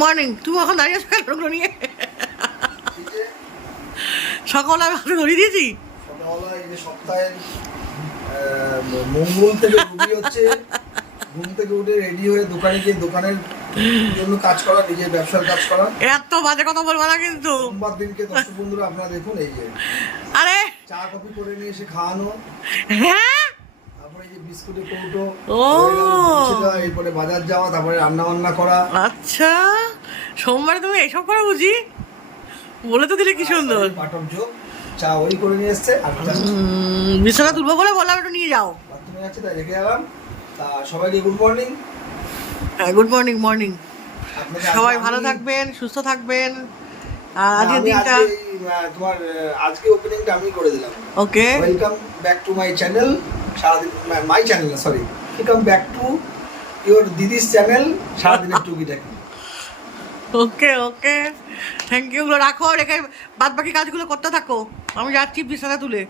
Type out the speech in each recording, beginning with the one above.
Morning তুমি এখন দাঁড়িয়ে আছো কেন নিয়ে? সকালে আমি হাতে ধরিয়ে দিয়েছি? সপ্তাহের মঙ্গল থেকে হচ্ছে। ঘুম থেকে উঠে রেডি হয়ে দোকানে গিয়ে দোকানের জন্য কাজ করা নিজের ব্যবসার কাজ করা। এত বাজে কথা বলব না কিন্তু। সোমবার দিনকে দর্শক বন্ধুরা আপনারা দেখুন এই যে আরে! চা কফি করে নিয়ে এসে খাওয়ানো। হ্যাঁ? তারপরে যে বিস্কুটের কৌটো ও। এরপরে বাজার যাওয়া তারপরে রান্না বান্না করা। আচ্ছা। সোমবারে তুমি এসব করো বুঝি? বলে তো দিলে কি সুন্দর। পাটক যোগ চা ওই করে নিয়ে এসছে আর বিছানা তুলবো বলে বললাম একটু নিয়ে যাও। বাথরুমে যাচ্ছে তাই রেখে গেলাম। তা সবাইকে গুড মর্নিং হ্যাঁ গুড মর্নিং মর্নিং সবাই ভালো থাকবেন সুস্থ থাকবেন। আর আজকের দিনটা তোমার আজকে ওপেনিংটা আমি করে দিলাম। Okay. Welcome back to my channel সারাদিন my channel sorry welcome back to your দিদিস channel সারাদিনের টুকিটাকি। ওকে ওকে। থ্যাংক ইউ রাখো রেখে বাদ বাকি কাজগুলো করতে থাকো। আমি যাচ্ছি বিছানা তুলে।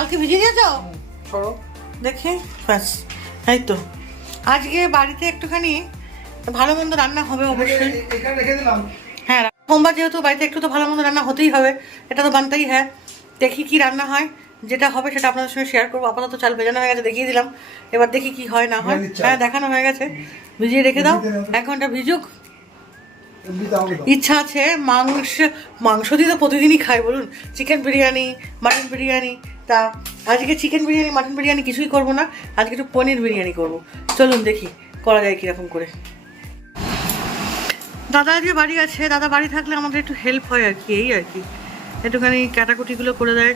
চাল কি ভিজিয়ে দিয়েছ সরো। দেখি ব্যাস তাই তো। আজকে বাড়িতে একটুখানি ভালো মন্দ রান্না হবে অবশ্যই। এখানে রেখে দিলাম। হ্যাঁ সোমবার যেহেতু বাড়িতে একটু তো ভালো মন্দ রান্না হতেই হবে এটা তো বানতেই হ্যাঁ। দেখি কি রান্না হয় যেটা হবে সেটা আপনাদের সঙ্গে শেয়ার করব। আপাতত চাল ভেজানো হয়ে গেছে দেখিয়ে দিলাম। এবার দেখি কি হয় না হয়। হ্যাঁ দেখানো হয়ে গেছে। ভিজিয়ে রেখে দাও। এক ঘণ্টা ভিজুক। ইচ্ছা আছে মাংস মাংস দিয়ে তো প্রতিদিনই খাই বলুন। চিকেন বিরিয়ানি মাটন বিরিয়ানি তা আজকে চিকেন বিরিয়ানি মাটন বিরিয়ানি কিছুই করব না আজকে একটু পনির বিরিয়ানি করব। চলুন দেখি করা যায় কীরকম করে। দাদা যে বাড়ি আছে দাদা বাড়ি থাকলে আমাদের একটু হেল্প হয় আর কি এই আর কি। একটুখানি কাটাকুটিগুলো করে দেয়।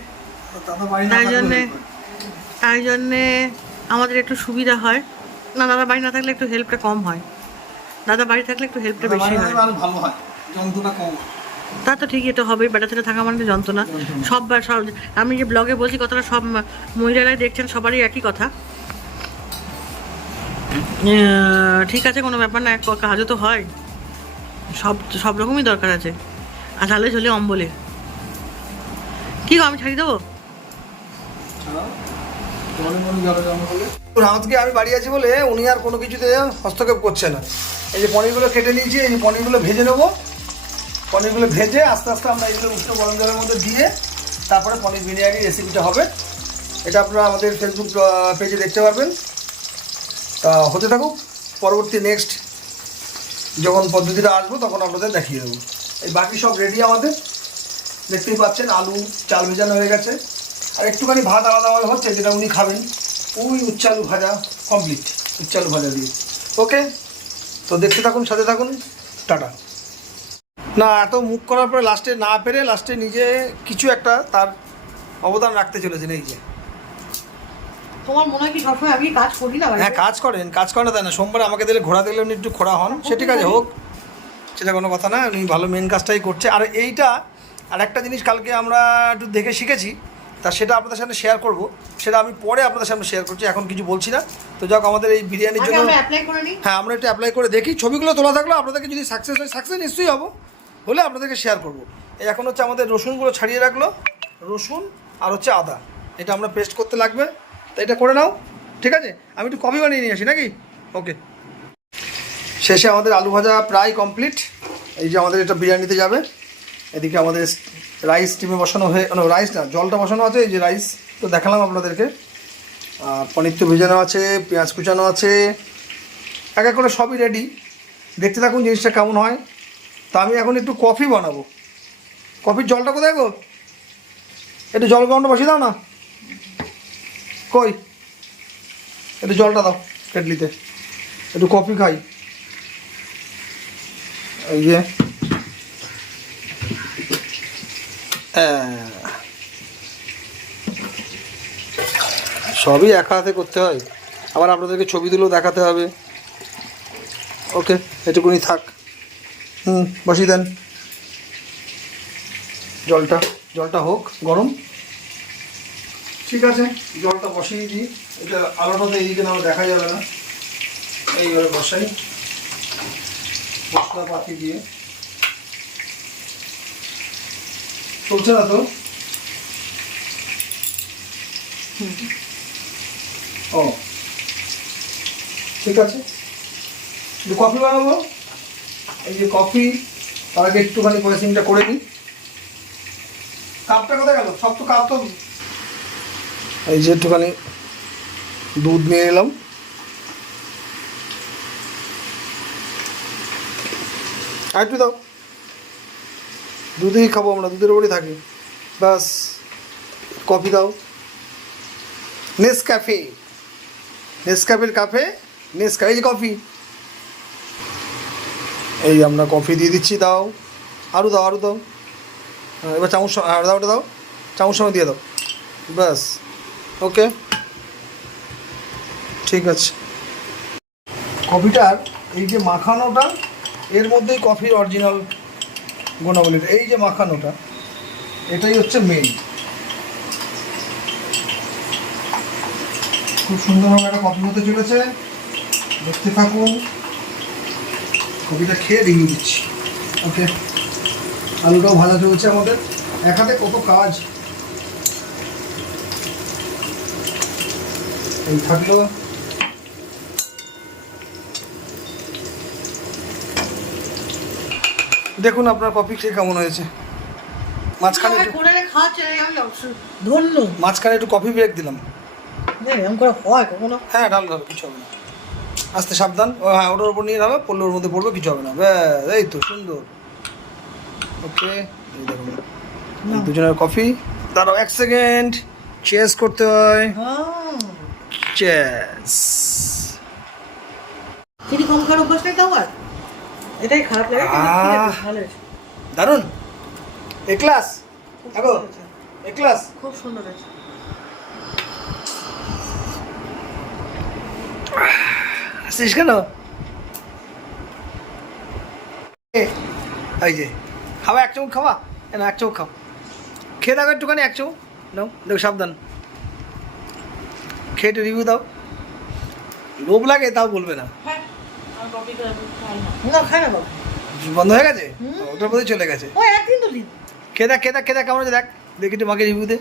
তাই জন্যে তাই জন্যে আমাদের একটু সুবিধা হয়। না দাদা বাড়ি না থাকলে একটু হেল্পটা কম হয়। দাদা বাড়ি থাকলে একটু হেল্পটা বেশি হয়। ভালো হয় যন্ত্রণা কম হয়। তা তো ঠিকই এটা হবেই বেটা ছেলে থাকা মানে যন্ত্রণা। সব সব আমি যে ব্লগে বলছি কথাটা সব মহিলারাই দেখছেন সবারই একই কথা। আহ, ঠিক আছে কোনো ব্যাপার না এক- কাজও তো হয়। সব সব রকমই দরকার আছে। আর তাহলে চলে অম্বলে। কি গো, আমি ছাড়ি দেবো। আজকে আমি বাড়ি আছি বলে উনি আর কোনো কিছুতে হস্তক্ষেপ করছে না। এই যে পনিরগুলো কেটে নিয়েছি এই পনিরগুলো ভেজে নেব। পনিরগুলো ভেজে আস্তে আস্তে আমরা এইগুলো উষ্ণ গরম জলের মধ্যে দিয়ে তারপরে পনির বিরিয়ানি রেসিপিটা হবে। এটা আপনারা আমাদের ফেসবুক পেজে দেখতে পারবেন। তা হতে থাকুক, পরবর্তী নেক্সট যখন পদ্ধতিটা আসব তখন আপনাদের দেখিয়ে দেবো। এই বাকি সব রেডি আমাদের। দেখতেই পাচ্ছেন আলু, চাল ভেজানো হয়ে গেছে। আর একটুখানি ভাত আলাদা আলাদা হচ্ছে, যেটা উনি খাবেন। ওই উচ্চালু ভাজা কমপ্লিট উচ্চালু ভাজা দিয়ে। ওকে তো দেখতে থাকুন, সাথে থাকুন। টাটা। না এত মুখ করার পরে লাস্টে না পেরে লাস্টে নিজে কিছু একটা তার অবদান রাখতে চলেছেন এই যে। তোমার মনে হয় কি সবসময় আমি কাজ করি না? হ্যাঁ কাজ করেন কাজ করেন তাই না সোমবার আমাকে দিলে ঘোরা দিলে উনি একটু হন সে ঠিক আছে হোক সেটা কোনো কথা না উনি ভালো মেন কাজটাই করছে। আর এইটা আর একটা জিনিস কালকে আমরা একটু দেখে শিখেছি তা সেটা আপনাদের সামনে শেয়ার করব। সেটা আমি পরে আপনাদের সামনে শেয়ার করছি এখন কিছু বলছি না। তো যাক আমাদের এই বিরিয়ানির জন্য অ্যাপ্লাই করে হ্যাঁ আমরা একটু অ্যাপ্লাই করে দেখি। ছবিগুলো তোলা থাকল আপনাদেরকে যদি সাকসেস হয় সাকসেস নিশ্চয়ই হব। হলে আপনাদেরকে শেয়ার করব। এই এখন হচ্ছে আমাদের রসুনগুলো ছাড়িয়ে রাখল। রসুন আর হচ্ছে আদা। এটা আমরা পেস্ট করতে লাগবে। তো এটা করে নাও। ঠিক আছে? আমি একটু কফি বানিয়ে নিয়ে আসি নাকি? ওকে শেষে আমাদের আলু ভাজা প্রায় কমপ্লিট এই যে আমাদের এটা বিরিয়ানিতে যাবে। এদিকে আমাদের রাইস টিমে বসানো হয়ে রাইস না, জলটা বসানো আছে। এই যে রাইস তো দেখালাম আপনাদেরকে। পনির তো ভেজানো আছে, পেঁয়াজ কুচানো আছে। এক এক করে সবই রেডি দেখতে থাকুন জিনিসটা কেমন হয়। তা আমি এখন একটু কফি বানাবো। কফির জলটা কোথায় গো? একটু জল গরমটা বসিয়ে দাও না। কই? একটু জলটা দাও কেটলিতে। একটু কফি খাই। এই যে। সবই একা হাতে করতে হয়। আবার আপনাদেরকে ছবি তুলেও দেখাতে হবে। ওকে, এটুকুনি থাক। হুম, বসিয়ে দেন। জলটা জলটা হোক, গরম। ঠিক আছে, জলটা বসিয়ে দিই। এটা আলোটা তো এইদিকে না দেখা যাবে না। এইভাবে বসাই। মশলা পাতি দিয়ে। চলছে না তো? ও। ঠিক আছে। কফি বানাবো? এই যে কফি, তার আগে একটুখানি পয়সিংটা করে নিই। কাপটা কোথায় গেল? সব তো কাপ তো এই যে একটুখানি দুধ নিয়ে এলাম। আর একটু দাও। দুধেই খাব আমরা, দুধের উপরই থাকি। বাস কফি দাও। নেস ক্যাফে নেস ক্যাফের কাফে নেস এই যে কফি। এই আমরা কফি দিয়ে দিচ্ছি, দাও। আরও দাও আরও দাও। এবার চামচ আর দাও দাও। চামচ সময় দিয়ে দাও। ব্যাস। ওকে। ঠিক আছে। কফিটার এই যে মাখানোটা, এর মধ্যেই কফির অরিজিনাল গুণাবলীটা। এই যে মাখানোটা, এটাই হচ্ছে মেইন খুব সুন্দরভাবে একটা কফি হতে চলেছে। দেখতে থাকুন। কফিটা খেয়ে রিভিউ দিচ্ছি। ওকে? আলুটাও ভাজা চলছে আমাদের। এক হাতে কত কাজ। এই থাকল। দেখুন আপনার কফি খেয়ে কেমন হয়েছে। মাঝখানে মাঝখানে একটু কফি ব্রেক দিলাম। না, এরকম করে হয় কখনো? হ্যাঁ ঢাল ঢাল কিছু হবে না। আস্তে সাবধান। ও হ্যাঁ ওটার উপর নিয়ে ঢালো পড়লে ওর মধ্যে পড়বে কিছু হবে না। ব্যাস এই তো সুন্দর। ওকে এই দেখুন দুজনের কফি। দাঁড়াও এক সেকেন্ড। চেস করতে হয়। চেস চিনি কম খাওয়ার অভ্যাস নেই এটাই খারাপ লাগে। দারুণ এ ক্লাস সুন্দর এ ক্লাস খুব সুন্দর হয়েছে। আসিস কেন? এই যে খাওয়া এক চমক খাওয়া? না এক চমক খাও। খেয়ে দাও একটুখানি এক চমক। নাও দেখো সাবধান। খেয়ে একটু রিভিউ দাও। লোভ লাগে তাও বলবে না। হ্যাঁ না। না বন্ধ হয়ে গেছে? ওটার মধ্যে চলে গেছে। খেয়ে দেখ খেয়ে দেখ খেয়ে দেখ কেমন আছে দেখ। দেখি একটু মাকে রিভিউ দে।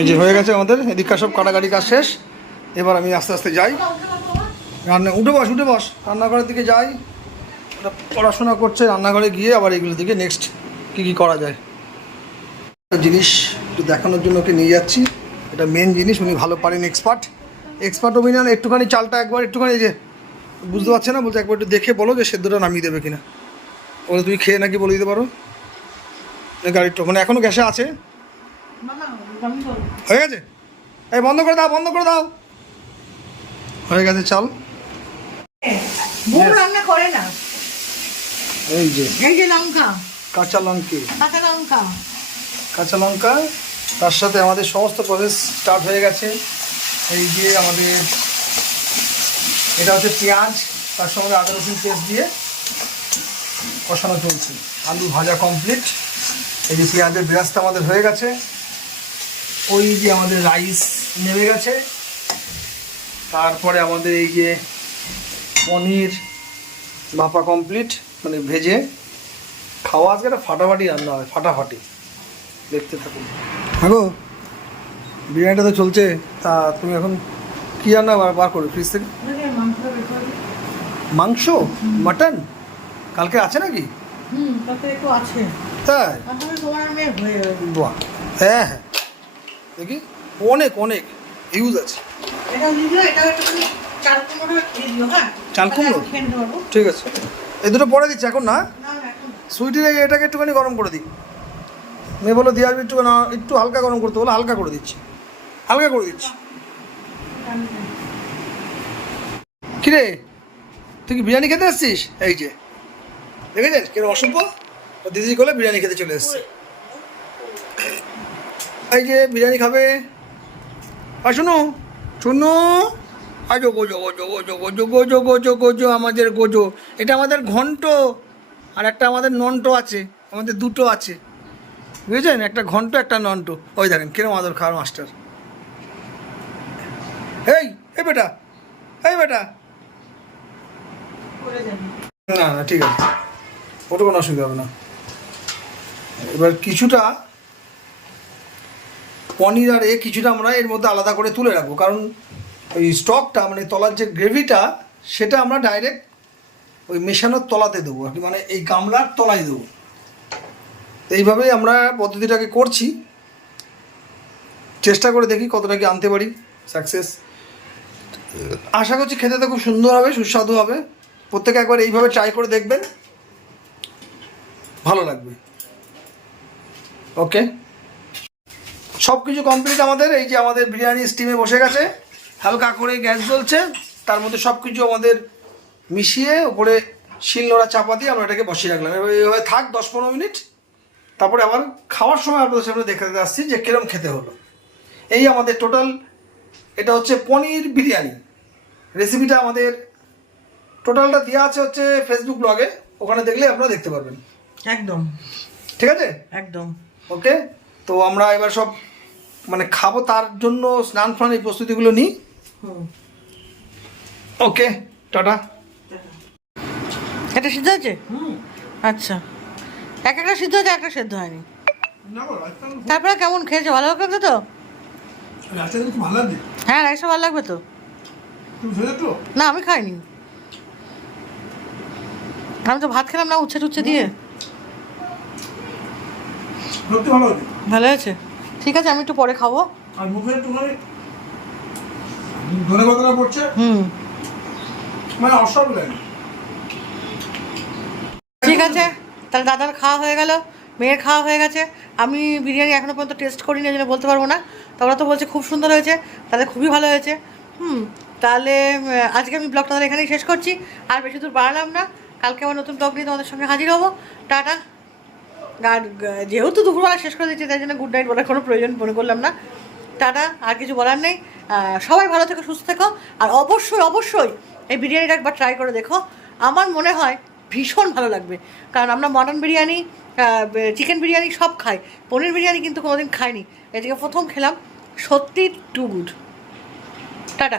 এই যে হয়ে গেছে আমাদের এদিককার সব কাটাকাটি কাজ শেষ। এবার আমি আস্তে আস্তে যাই। রান্না উঠে বস উঠে বস। রান্নাঘরের দিকে যাই। পড়াশোনা করছে রান্নাঘরে গিয়ে আবার এগুলোর দিকে নেক্সট কী কী করা যায়। জিনিস একটু দেখানোর জন্য ওকে নিয়ে যাচ্ছি। এটা মেন জিনিস উনি ভালো পারেন এক্সপার্ট এক্সপার্ট অভিনয় একটুখানি চালটা একবার একটুখানি যে বুঝতে পারছে না বলছে একবার একটু দেখে বলো যে সেদ্ধটা নামিয়ে দেবে কিনা। ওটা তুমি খেয়ে নাকি বলে দিতে পারো? এই গাড়িটা মানে এখনও গ্যাসে আছে। হয়ে গেছে? এই বন্ধ করে দাও বন্ধ করে দাও। হয়ে গেছে চাল. রান্না করে না। এই যে এই যে লঙ্কা। কাঁচা লঙ্কা। কাঁচা লঙ্কা। কাঁচা লঙ্কা তার সাথে আমাদের সমস্ত প্রসেস স্টার্ট হয়ে গেছে। এই যে আমাদের এটা হচ্ছে পেঁয়াজ তার সঙ্গে আদা রসুন পেস্ট দিয়ে কষানো চলছে। আলু ভাজা কমপ্লিট এই যে পেঁয়াজের ব্রাসটা আমাদের হয়ে গেছে। ওই যে আমাদের রাইস নেমে গেছে। তারপরে আমাদের এই যে পনির ভাপা কমপ্লিট মানে ভেজে খাওয়া। আজকে একটা ফাটাফাটি রান্না হয় ফাটাফাটি। দেখতে থাকুন। হ্যাঁ গো বিরিয়ানিটা তো চলছে। তা তুমি এখন কী রান্না বার বার করবে ফ্রিজ থেকে। মাংস মাটন? কালকে আছে নাকি? হুম তাতে একটু আছে। তাই? হয়ে বাহ। হ্যাঁ হ্যাঁ। দেখি অনেক অনেক। ইউজ আছে। চাল কুমড়ো হ্যাঁ? ঠিক আছে। এই দুটো পরে দিচ্ছি এখন না? সুইটির এটাকে একটুখানি গরম করে দিই। মেয়ে বলো দিয়ে আসবে একটু একটু হালকা গরম করতে। বলো হালকা করে দিচ্ছি। হালকা করে দিচ্ছি। কিরে তুই কি বিরিয়ানি খেতে এসছিস? এই যে। দেখেছেন কেন অসভ্য? দিদি করলে বিরিয়ানি খেতে চলে এসছে। এই যে বিরিয়ানি খাবে। আর শুনো। আজো গোজো গোজো গোজো গোজো গোজো গোজো গোজো আমাদের গোজো। এটা আমাদের ঘন্ট আর একটা আমাদের নন্ট আছে, আমাদের দুটো আছে। বুঝেছেন? একটা ঘন্ট, একটা নন্ট। ওই দেখেন, কিরম আদর খাওয়ার মাস্টার। এই এই বেটা এই বেটা। না না, ঠিক আছে। ওটা কোনো অসুবিধা হবে না। এবার কিছুটা পনির আর এ কিছুটা আমরা এর মধ্যে আলাদা করে তুলে রাখব। কারণ ওই স্টকটা মানে তলার যে গ্রেভিটা, সেটা আমরা ডাইরেক্ট ওই মেশানোর তলাতে দেবো। আর মানে এই গামলার তলায় দেবো। তো এইভাবেই আমরা পদ্ধতিটাকে করছি। চেষ্টা করে দেখি কতটা কি আনতে পারি। সাকসেস আশা করছি খেতে তো খুব সুন্দর হবে, সুস্বাদু হবে। প্রত্যেকে একবার এইভাবে ট্রাই করে দেখবেন। ভালো লাগবে। ওকে সব কিছু কমপ্লিট আমাদের এই যে আমাদের বিরিয়ানি স্টিমে বসে গেছে। হালকা করে গ্যাস জ্বলছে তার মধ্যে সব কিছু আমাদের মিশিয়ে ওপরে শিল নোড়া চাপা দিয়ে আমরা এটাকে বসিয়ে রাখলাম। এবার এইভাবে থাক দশ পনেরো মিনিট তারপরে আবার খাওয়ার সময় আপনাদের সামনে দেখে আসছি যে কিরম খেতে হলো। এই আমাদের টোটাল এটা হচ্ছে পনির বিরিয়ানি। রেসিপিটা আমাদের টোটালটা দেওয়া আছে হচ্ছে ফেসবুক ব্লগে ওখানে দেখলে আপনারা দেখতে পারবেন। একদম। ঠিক আছে? একদম। ওকে তো আমরা এবার সব মানে খাব তার জন্য স্নান ফান এই প্রস্তুতিগুলো নিই। ওকে টাটা। এটা সিদ্ধ হয়েছে? আচ্ছা। এক একটা সিদ্ধ হয়েছে একটা সিদ্ধ হয়নি। তারপরে কেমন খেয়েছে? ভালো লাগবে তো? ভালো হ্যাঁ রাইসটা ভালো লাগবে তো। না আমি খাইনি। আমি তো ভাত খেলাম না উচ্ছে টুচ্ছে দিয়ে। ভালো হয়েছে? ঠিক আছে আমি একটু পরে খাব। আর মুখে একটুখানি ধনে পাতাটা পড়ছে? হুম। মানে অসাধারণ ঠিক আছে তাহলে দাদার খাওয়া হয়ে গেল মেয়ের খাওয়া হয়ে গেছে। আমি বিরিয়ানি এখনও পর্যন্ত টেস্ট করিনি ওই জন্য বলতে পারব না। তো ওরা তো বলছে খুব সুন্দর হয়েছে তাহলে খুবই ভালো হয়েছে। হুম তাহলে আজকে আমি ব্লগটা তাহলে এখানেই শেষ করছি। আর বেশি দূর বাড়ালাম না কালকে আবার নতুন ব্লগ নিয়ে তোমাদের সঙ্গে হাজির হব। টাটা। আর যেহেতু দুপুরবেলা শেষ করে দিচ্ছি তাই জন্য গুড নাইট বলার কোনো প্রয়োজন মনে করলাম না। টাটা, আর কিছু বলার নেই। সবাই ভালো থেকো, সুস্থ থেকো। আর অবশ্যই অবশ্যই এই বিরিয়ানিটা একবার ট্রাই করে দেখো। আমার মনে হয় ভীষণ ভালো লাগবে। কারণ আমরা মটন বিরিয়ানি চিকেন বিরিয়ানি সব খাই। পনির বিরিয়ানি কিন্তু কোনোদিন খাইনি। এদিকে প্রথম খেলাম সত্যি টু গুড টাটা।